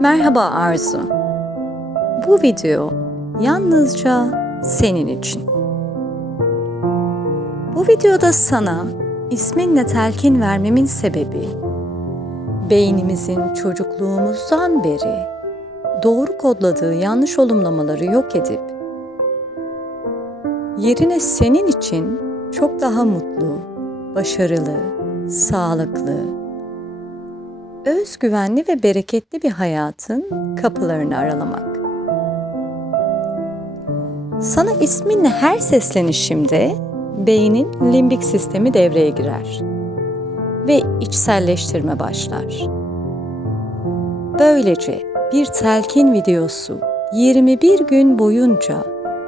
Merhaba Arzu. Bu video yalnızca senin için. Bu videoda sana isminle telkin vermemin sebebi beynimizin çocukluğumuzdan beri doğru kodladığı yanlış olumlamaları yok edip yerine senin için çok daha mutlu, başarılı, sağlıklı, özgüvenli ve bereketli bir hayatın kapılarını aralamak. Sana isminle her seslenişimde beynin limbik sistemi devreye girer ve içselleştirme başlar. Böylece bir telkin videosu 21 gün boyunca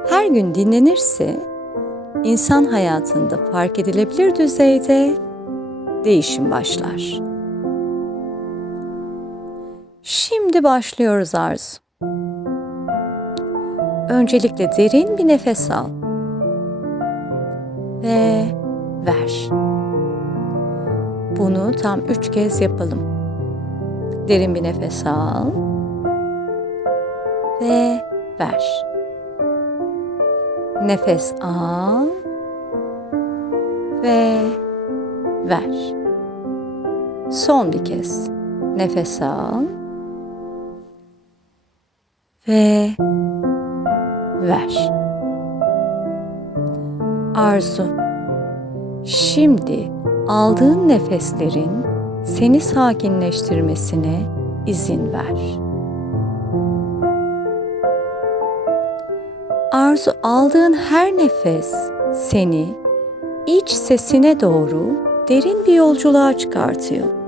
her gün dinlenirse insan hayatında fark edilebilir düzeyde değişim başlar. Şimdi başlıyoruz Arzu. Öncelikle derin bir nefes al ve ver. Bunu tam üç kez yapalım. Derin bir nefes al ve ver. Nefes al ve ver. Son bir kez. Nefes al ve ver. Arzu. Şimdi aldığın nefeslerin seni sakinleştirmesine izin ver. Arzu aldığın her nefes seni iç sesine doğru derin bir yolculuğa çıkartıyor.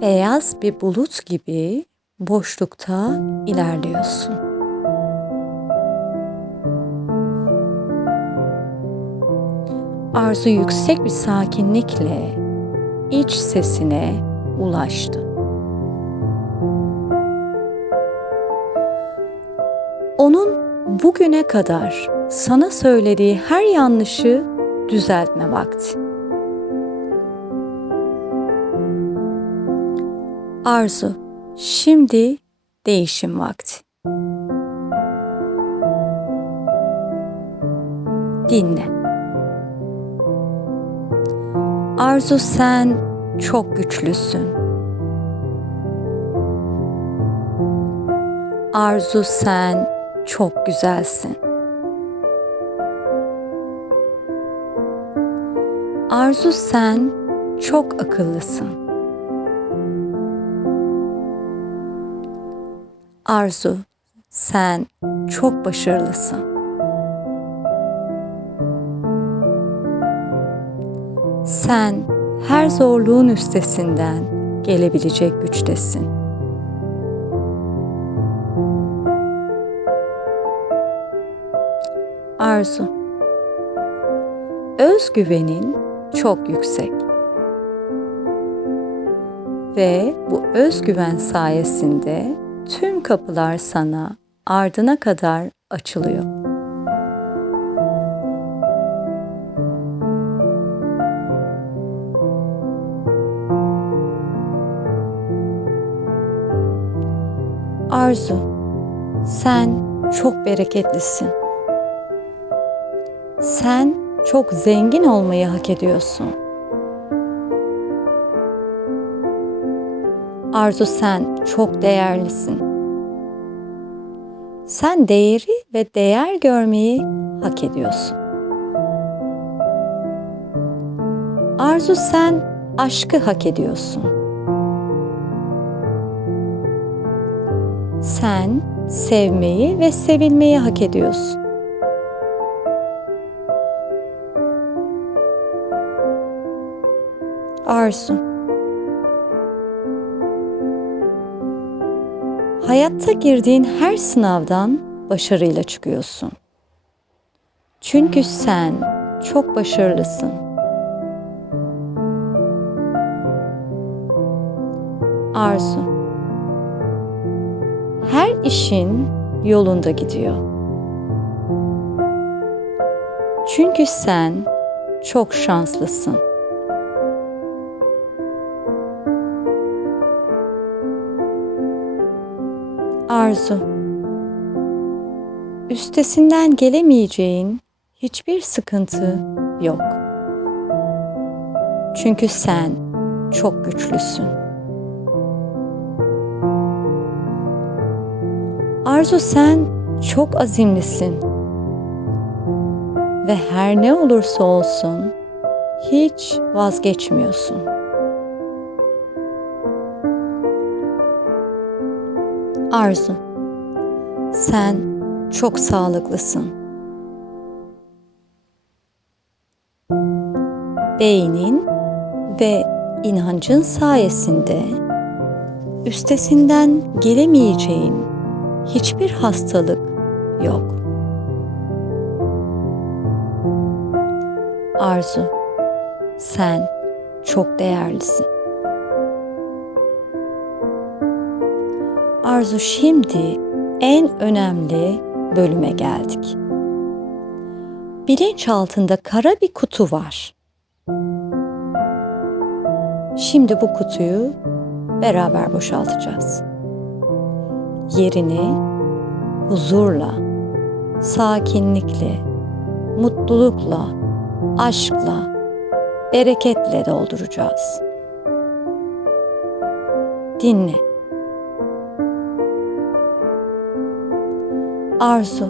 Beyaz bir bulut gibi boşlukta ilerliyorsun. Arzu yüksek bir sakinlikle iç sesine ulaştı. Onun bugüne kadar sana söylediği her yanlışı düzeltme vakti. Arzu, şimdi değişim vakti. Dinle. Arzu sen çok güçlüsün. Arzu sen çok güzelsin. Arzu sen çok akıllısın. Arzu sen çok başarılısın. Sen her zorluğun üstesinden gelebilecek güçtesin. Arzu Özgüvenin çok yüksek. Ve bu özgüven sayesinde tüm kapılar sana ardına kadar açılıyor. Arzu, sen çok bereketlisin. Sen çok zengin olmayı hak ediyorsun. Arzu sen çok değerlisin. Sen değeri ve değer görmeyi hak ediyorsun. Arzu sen aşkı hak ediyorsun. Sen sevmeyi ve sevilmeyi hak ediyorsun. Arzu Hayatta girdiğin her sınavdan başarıyla çıkıyorsun. Çünkü sen çok başarılısın. Arzu Her işin yolunda gidiyor. Çünkü sen çok şanslısın. Arzu Üstesinden gelemeyeceğin hiçbir sıkıntı yok. Çünkü sen çok güçlüsün. Arzu sen çok azimlisin. Ve her ne olursa olsun hiç vazgeçmiyorsun. Arzu, sen çok sağlıklısın. Beynin ve inancın sayesinde üstesinden gelemeyeceğin hiçbir hastalık yok. Arzu, sen çok değerlisin. Arzu şimdi en önemli bölüme geldik. Bilinç altında kara bir kutu var. Şimdi bu kutuyu beraber boşaltacağız. Yerini huzurla, sakinlikle, mutlulukla, aşkla, bereketle dolduracağız. Dinle. Arzu,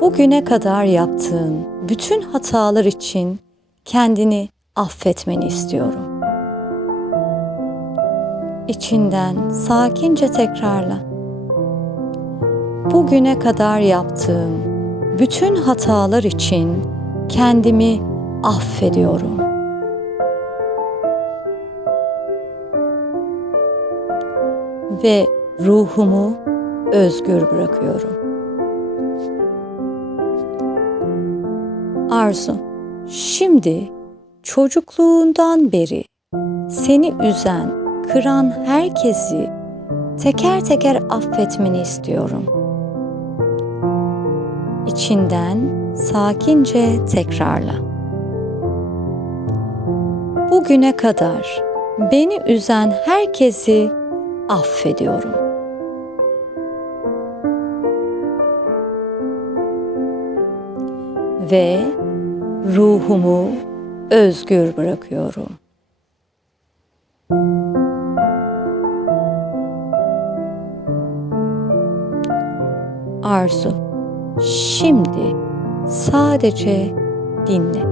bugüne kadar yaptığın bütün hatalar için kendini affetmeni istiyorum. İçinden sakince tekrarla. Bugüne kadar yaptığım bütün hatalar için kendimi affediyorum. Ve ruhumu özgür bırakıyorum. Arzu, şimdi çocukluğundan beri seni üzen, kıran herkesi teker teker affetmeni istiyorum. İçinden sakince tekrarla. Bugüne kadar beni üzen herkesi affediyorum. Ve ruhumu özgür bırakıyorum. Arzu, şimdi sadece dinle.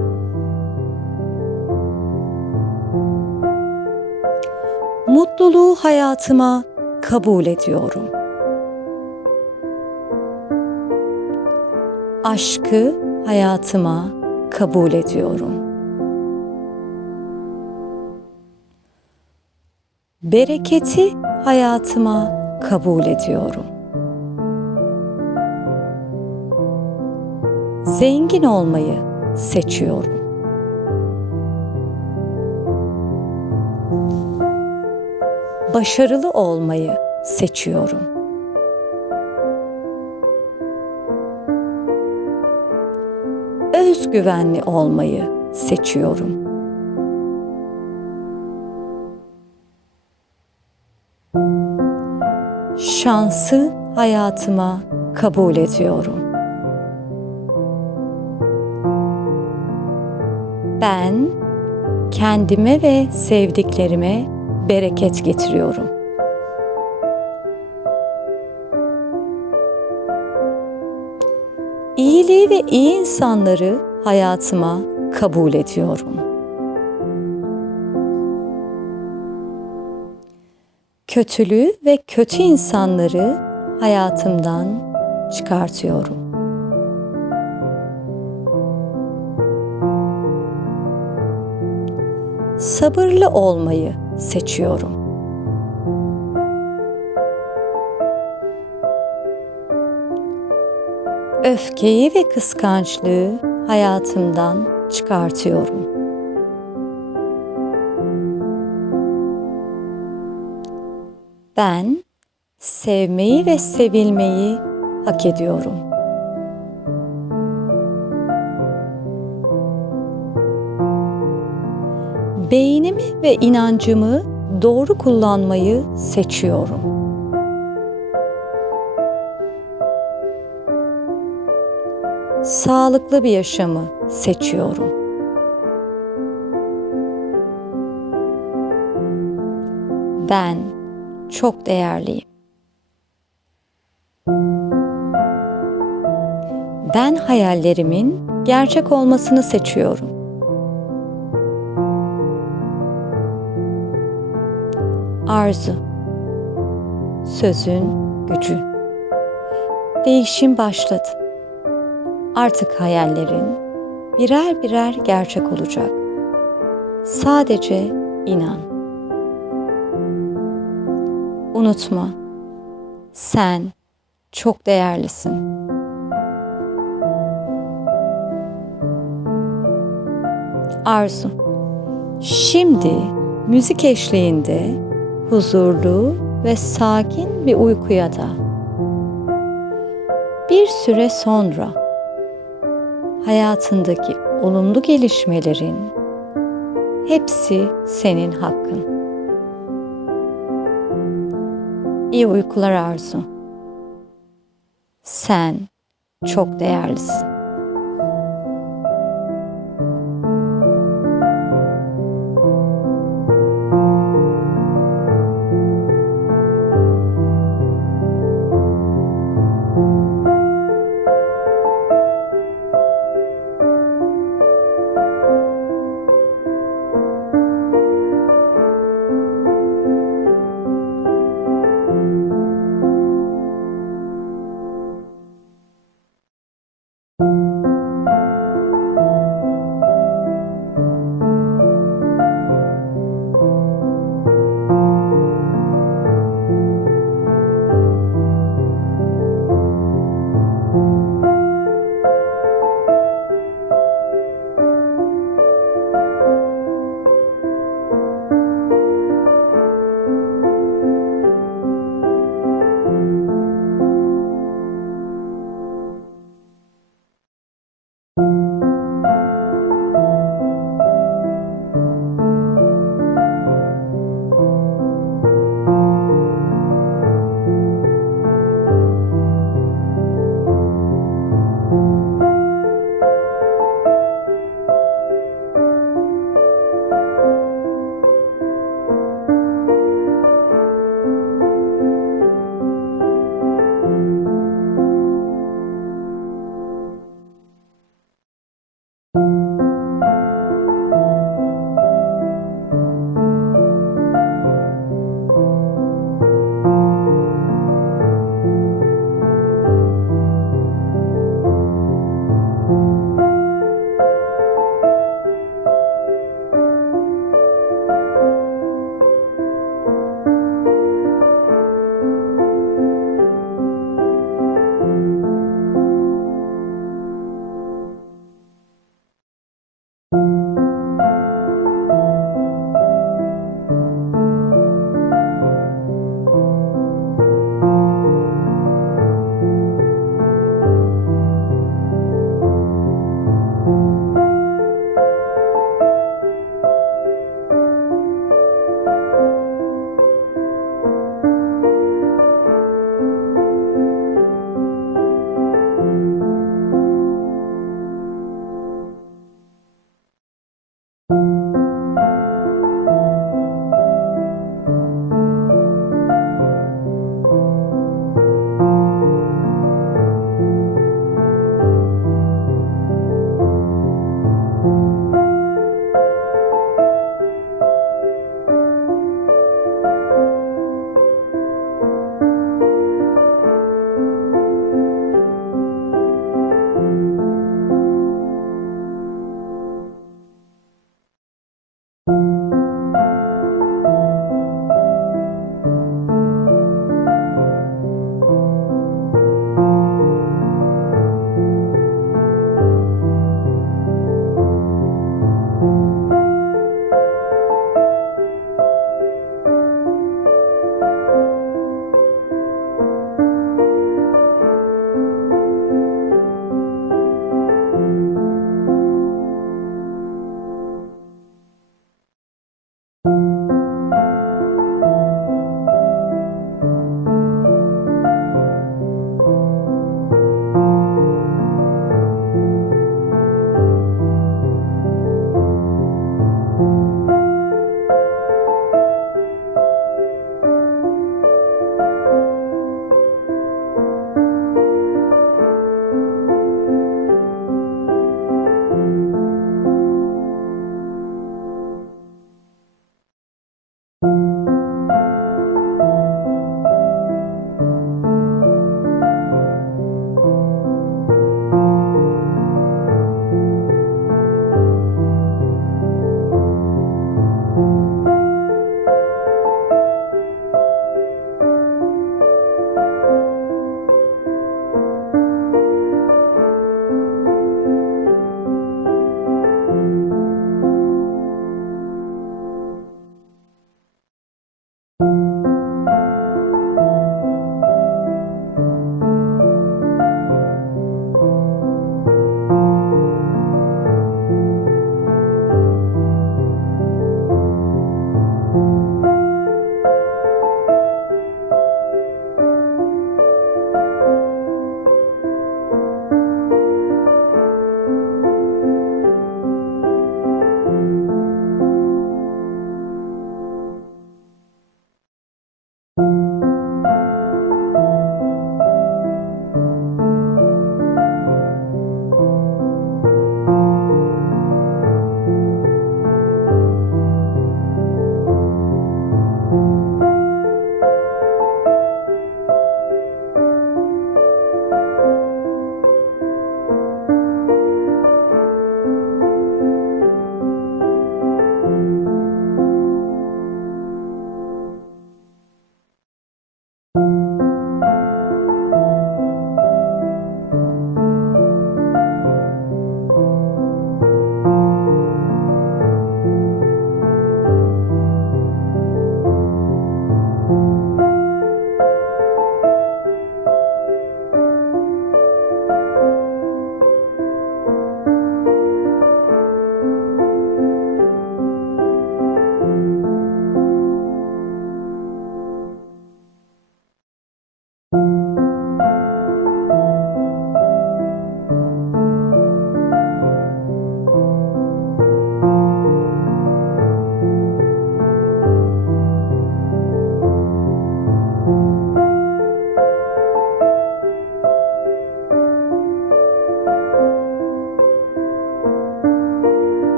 Mutluluğu hayatıma kabul ediyorum. Aşkı hayatıma kabul ediyorum. Bereketi hayatıma kabul ediyorum. Zengin olmayı seçiyorum. Başarılı olmayı seçiyorum. Özgüvenli olmayı seçiyorum. Şansı hayatıma kabul ediyorum. Ben kendime ve sevdiklerime bereket getiriyorum. İyiliği ve iyi insanları hayatıma kabul ediyorum. Kötülüğü ve kötü insanları hayatımdan çıkartıyorum. sabırlı olmayı seçiyorum. Öfkeyi ve kıskançlığı hayatımdan çıkartıyorum. Ben sevmeyi ve sevilmeyi hak ediyorum. Beynimi ve inancımı doğru kullanmayı seçiyorum. Sağlıklı bir yaşamı seçiyorum. Ben çok değerliyim. Ben hayallerimin gerçek olmasını seçiyorum. Arzu Sözün gücü Değişim başladı. Artık hayallerin birer birer gerçek olacak. Sadece inan. Unutma. Sen çok değerlisin. Arzu. Şimdi müzik eşliğinde huzurlu ve sakin bir uykuya da. Bir süre sonra hayatındaki olumlu gelişmelerin hepsi senin hakkın. İyi uykular Arzu. Sen çok değerlisin.